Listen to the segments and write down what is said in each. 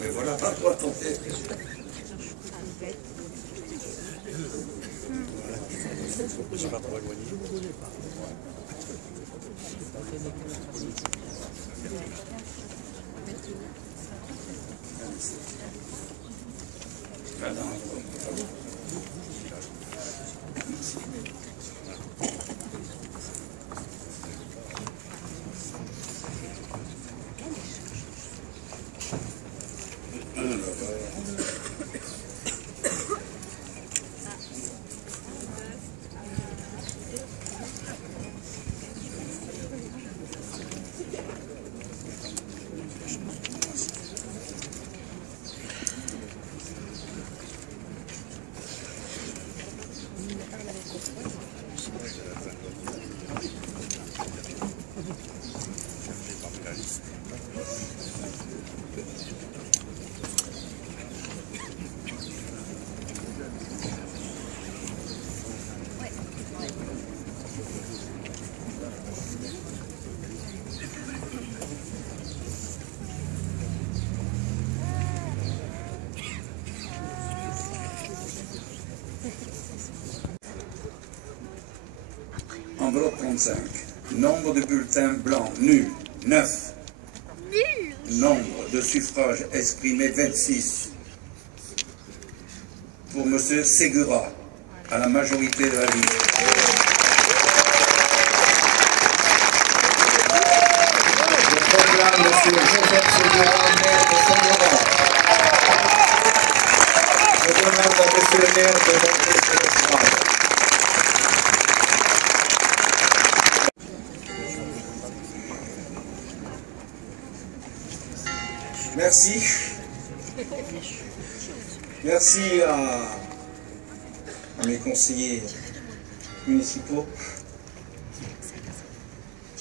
mais voilà, pas toi, attendez. Je suis pas trop éloigné. Enveloppe 35. Nombre de bulletins blancs nuls, 9. Nombre de suffrages exprimés, 26. Pour M. Segura, à la majorité de la liste. Je proclame M. Joseph Segura, maire de Saint-Laurent. Je demande à M. le maire de monter sur le chemin. Merci. Merci à mes conseillers municipaux.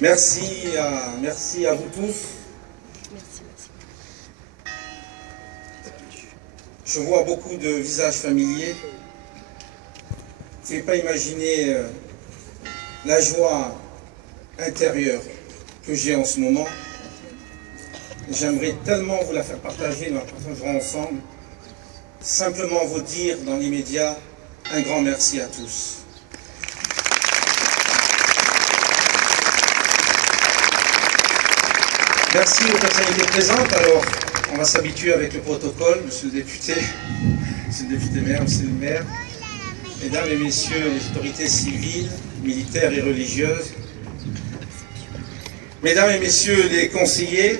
Merci à vous tous. Je vois beaucoup de visages familiers. Vous ne pouvez pas imaginer la joie intérieure que j'ai en ce moment. J'aimerais tellement vous la faire partager, nous la partagerons ensemble. Simplement vous dire dans l'immédiat un grand merci à tous. Merci aux personnalités présentes. Alors, on va s'habituer avec le protocole, monsieur le député maire, monsieur le maire, mesdames et messieurs les autorités civiles, militaires et religieuses, mesdames et messieurs les conseillers,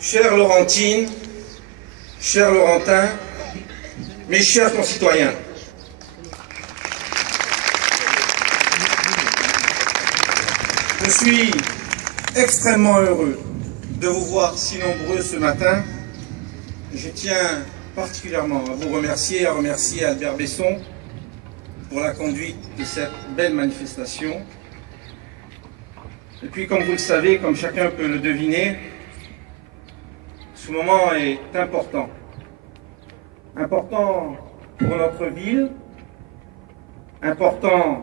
chères Laurentines, chers Laurentins, mes chers concitoyens, je suis extrêmement heureux de vous voir si nombreux ce matin. Je tiens particulièrement à vous remercier, Albert Besson pour la conduite de cette belle manifestation. Et puis, comme vous le savez, comme chacun peut le deviner, ce moment est important. Important pour notre ville, important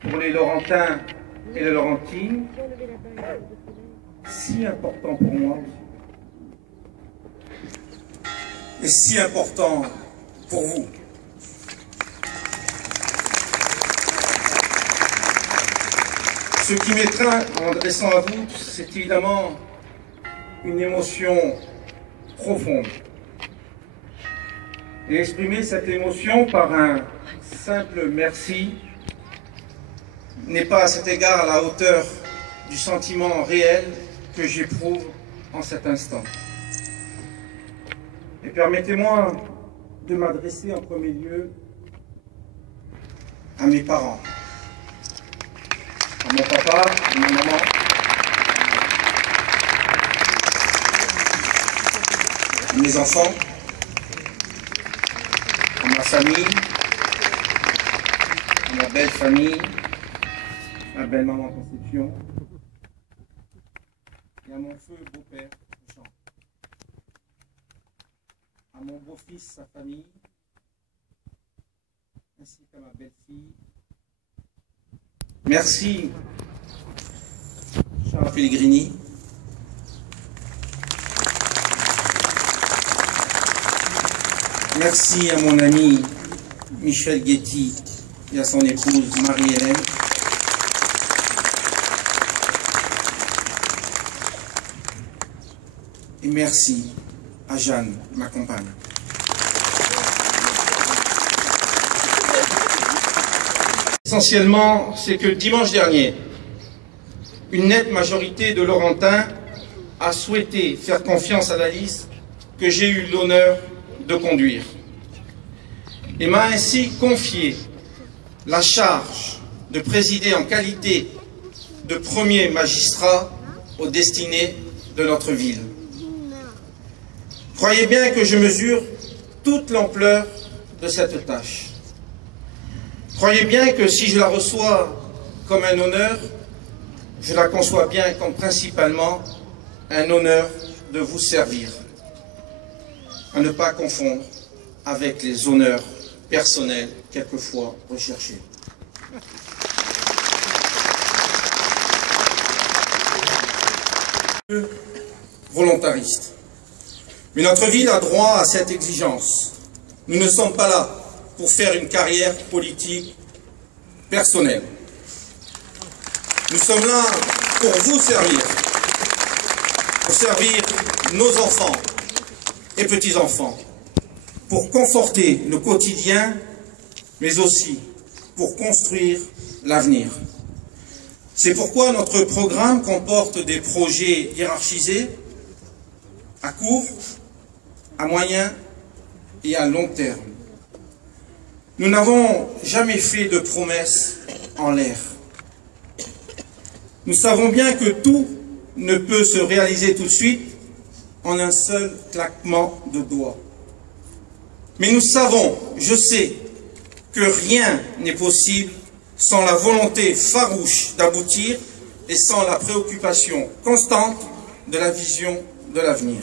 pour les Laurentins et les Laurentines, si important pour moi et si important pour vous. Ce qui m'étreint en m'adressant à vous, c'est évidemment une émotion profonde. Et exprimer cette émotion par un simple merci n'est pas à cet égard à la hauteur du sentiment réel que j'éprouve en cet instant. Et permettez-moi de m'adresser en premier lieu à mes parents, à mon papa, à ma maman, à mes enfants, à ma famille, à ma belle famille, ma belle maman Conception, et à mon feu beau-père Jean, à mon beau-fils, sa famille, ainsi qu'à ma belle-fille. Merci, Charles Pellegrini. Merci à mon ami Michel Guetti et à son épouse Marie-Hélène. Et merci à Jeanne, ma compagne. Essentiellement, c'est que dimanche dernier, une nette majorité de Laurentins a souhaité faire confiance à la liste que j'ai eu l'honneur de conduire et m'a ainsi confié la charge de présider en qualité de premier magistrat aux destinées de notre ville. Croyez bien que je mesure toute l'ampleur de cette tâche. Croyez bien que si je la reçois comme un honneur, je la conçois bien comme principalement un honneur de vous servir. À ne pas confondre avec les honneurs personnels quelquefois recherchés. Volontariste. Mais notre ville a droit à cette exigence. Nous ne sommes pas là pour faire une carrière politique personnelle. Nous sommes là pour vous servir, pour servir nos enfants et petits-enfants, pour conforter le quotidien, mais aussi pour construire l'avenir. C'est pourquoi notre programme comporte des projets hiérarchisés à court, à moyen et à long terme. Nous n'avons jamais fait de promesses en l'air. Nous savons bien que tout ne peut se réaliser tout de suite en un seul claquement de doigts. Mais nous savons, je sais, que rien n'est possible sans la volonté farouche d'aboutir et sans la préoccupation constante de la vision de l'avenir.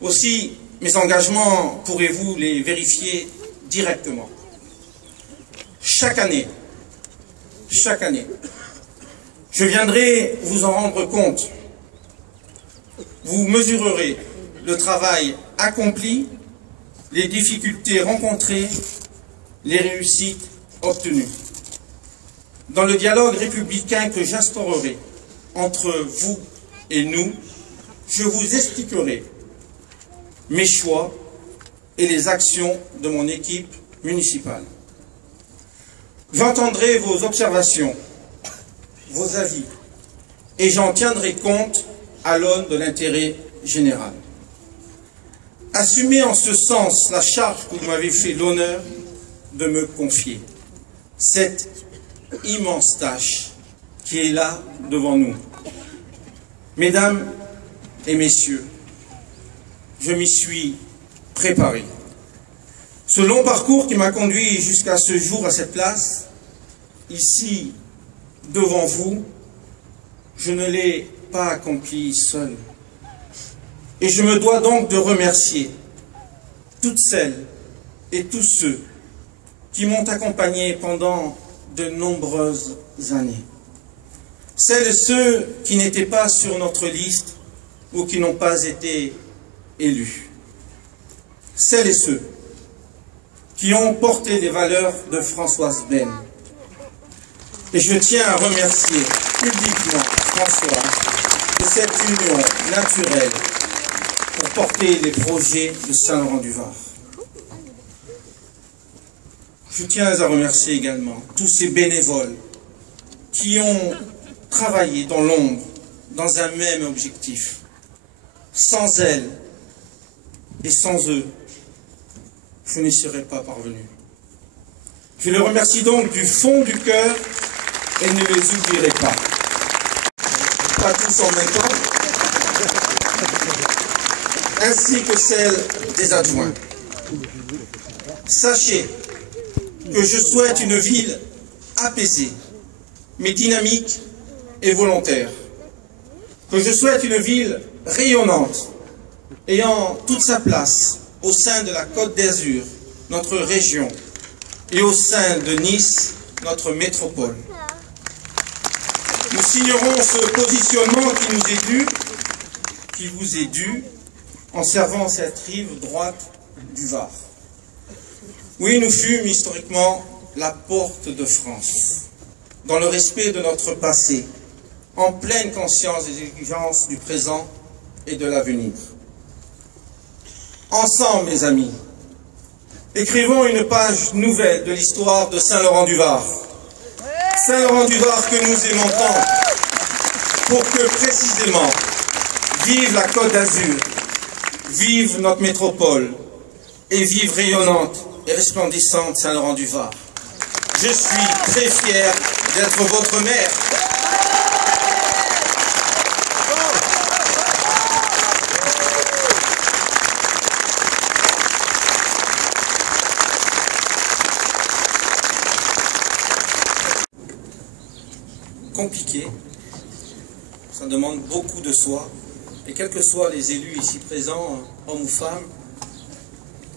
Aussi, mes engagements, pourrez-vous les vérifier directement. Chaque année, je viendrai vous en rendre compte. Vous mesurerez le travail accompli, les difficultés rencontrées, les réussites obtenues. Dans le dialogue républicain que j'instaurerai entre vous et nous, je vous expliquerai mes choix et les actions de mon équipe municipale. J'entendrai vos observations, vos avis, et j'en tiendrai compte à l'aune de l'intérêt général. Assumez en ce sens la charge que vous m'avez fait l'honneur de me confier, cette immense tâche qui est là devant nous. Mesdames et messieurs, je m'y suis préparé. Ce long parcours qui m'a conduit jusqu'à ce jour à cette place, ici, devant vous, je ne l'ai pas accompli seul. Et je me dois donc de remercier toutes celles et tous ceux qui m'ont accompagné pendant de nombreuses années. Celles et ceux qui n'étaient pas sur notre liste ou qui n'ont pas été élus. Celles et ceux qui ont porté les valeurs de Françoise Ben. Et je tiens à remercier publiquement François de cette union naturelle pour porter les projets de Saint-Laurent-du-Var. Je tiens à remercier également tous ces bénévoles qui ont travaillé dans l'ombre, dans un même objectif. Sans elles et sans eux, je n'y serais pas parvenu. Je les remercie donc du fond du cœur et ne les oublierai pas. Pas tous en même temps, ainsi que celle des adjoints. Sachez que je souhaite une ville apaisée, mais dynamique et volontaire. Que je souhaite une ville rayonnante, ayant toute sa place au sein de la Côte d'Azur, notre région, et au sein de Nice, notre métropole. Nous signerons ce positionnement qui nous est dû, qui vous est dû, en servant cette rive droite du Var. Oui, nous fûmes historiquement la porte de France, dans le respect de notre passé, en pleine conscience des exigences du présent et de l'avenir. Ensemble, mes amis, écrivons une page nouvelle de l'histoire de Saint-Laurent-du-Var. Saint-Laurent-du-Var que nous aimons tant, pour que précisément, vive la Côte d'Azur, vive notre métropole, et vive rayonnante et resplendissante Saint-Laurent-du-Var. Je suis très fier d'être votre maire. Compliqué, ça demande beaucoup de soi, et quels que soient les élus ici présents, hommes ou femmes,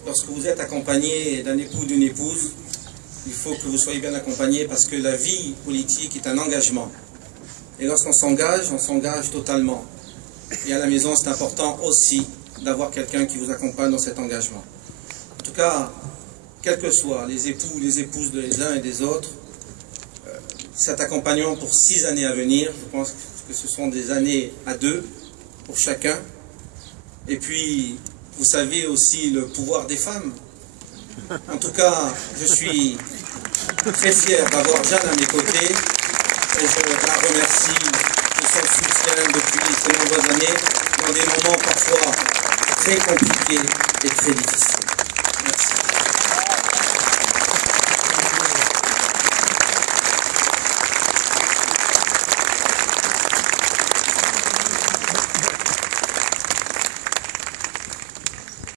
lorsque vous êtes accompagné d'un époux ou d'une épouse, il faut que vous soyez bien accompagné parce que la vie politique est un engagement. Et lorsqu'on s'engage totalement. Et à la maison, c'est important aussi d'avoir quelqu'un qui vous accompagne dans cet engagement. En tout cas, quels que soient les époux ou les épouses des uns et des autres, cet accompagnement pour 6 années à venir, je pense que ce sont des années à 2 pour chacun. Et puis, vous savez aussi le pouvoir des femmes. En tout cas, je suis très fier d'avoir Jeanne à mes côtés et je la remercie de son soutien depuis de nombreuses années dans des moments parfois très compliqués et très difficiles.